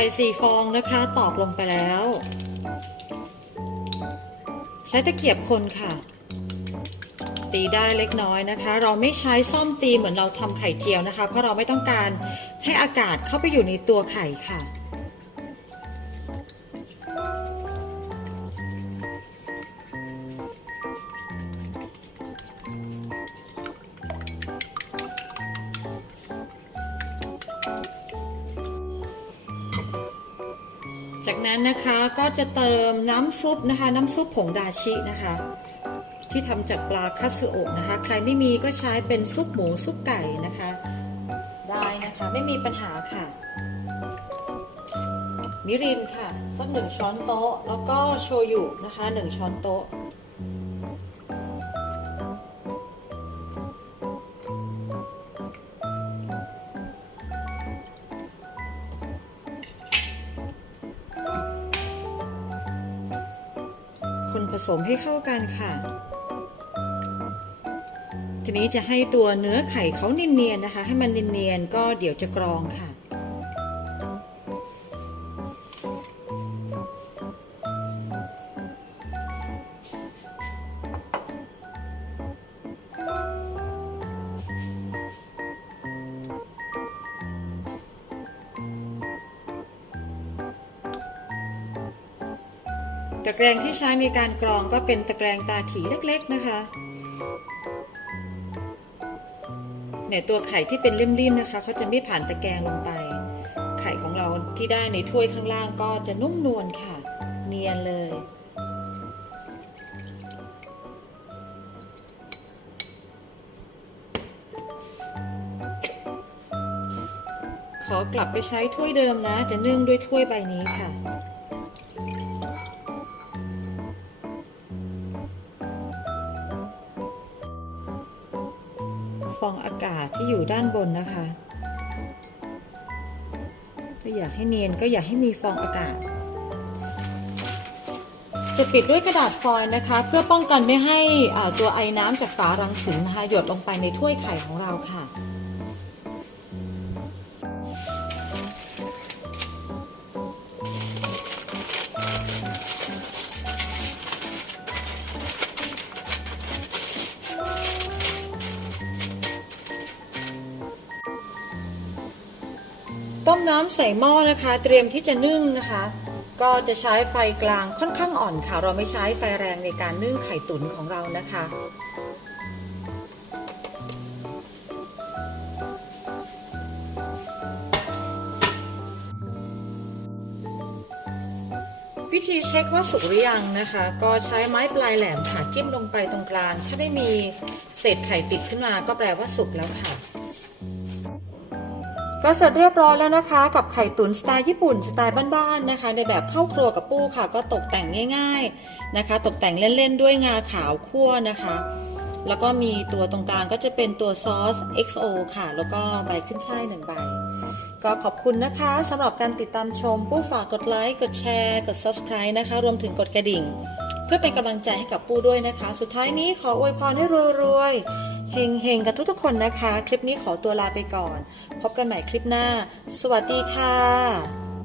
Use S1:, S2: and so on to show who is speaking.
S1: ข่สี่ฟองนะคะ ตอกลงไปแล้ว ใช้ตะเกียบคนค่ะ ตีได้เล็กน้อยนะคะ เราไม่ใช้ซ่อมตีเหมือนเราทำไข่เจียวนะคะ เพราะเราไม่ต้องการให้อากาศเข้าไปอยู่ในตัวไข่ค่ะ จากนั้นนะคะก็จะเติมน้ำซุปนะคะ น้ำซุปผงดาชินะคะ ที่ทำจากปลาคัตสึโอะนะคะ ใครไม่มีก็ใช้เป็นซุปหมูซุปไก่นะคะ ได้นะคะไม่มีปัญหาค่ะ มิรินค่ะสักหนึ่งช้อนโต๊ะ แล้วก็โชยุนะคะหนึ่งช้อนโต๊ะ คนผสมให้เข้ากันค่ะ ทีนี้จะให้ตัวเนื้อไข่เขาเนียนๆนะคะ ให้มันเนียนๆก็เดี๋ยวจะกรองค่ะะแกรงที่ใช้ในการกรองก็เป็นตะแกรงตาถีเล็ก ๆนะคะเนี่ยตัวไข่ที่เป็นริ่มๆนะคะเขาจะไม่ผ่านตะแกรงลงไป ไข่ของเราที่ได้ในถ้วยข้างล่างก็จะนุ่มนวลค่ะ เนียนเลย ขอกลับไปใช้ถ้วยเดิมนะ จะนึ่งด้วยถ้วยใบนี้ค่ะ ฟองอากาศที่อยู่ด้านบนนะคะก็อยากให้เนียนก็อยากให้มีฟองอากาศ จะปิดด้วยกระดาษฟอยล์นะคะ เพื่อป้องกันไม่ให้ตัวไอ้น้ำจากฝารังถึงนะคะหยดลงไปในถ้วยไข่ของเราค่ะ ต้มน้ำใส่หม้อนะคะ เตรียมที่จะนึ่งนะคะ ก็จะใช้ไฟกลางค่อนข้างอ่อนค่ะ เราไม่ใช้ไฟแรงในการนึ่งไข่ตุ๋นของเรานะคะ วิธีเช็คว่าสุกหรือยังนะคะ ก็ใช้ไม้ปลายแหลมค่ะจิ้มลงไปตรงกลาง ถ้าไม่มีเศษไข่ติดขึ้นมาก็แปลว่าสุกแล้วค่ะ ก็เสร็จเรียบร้อยแล้วนะคะ กับไข่ตุ๋นสไตล์ญี่ปุ่นสไตล์บ้านๆนะคะ ในแบบเข้าครัวกับปูค่ะ ก็ตกแต่งง่าย ๆนะคะ ตกแต่งเล่นๆด้วยงาขาวคั่วนะคะ แล้วก็มีตัวตรงกลางก็จะเป็นตัวซอส XO ค่ะ แล้วก็ใบขึ้นช่ายหนึ่งใบ ก็ขอบคุณนะคะสำหรับการติดตามชมปู้ฝากกดไลค์กดแชร์ กด subscribe นะคะ รวมถึงกดกระดิ่ง เพื่อเป็นกำลังใจให้กับปู้ด้วยนะคะ สุดท้ายนี้ขออวยพรให้รวยๆ เฮงเฮงกันทุกๆคนนะคะ คลิปนี้ขอตัวลาไปก่อน พบกันใหม่คลิปหน้า สวัสดีค่ะ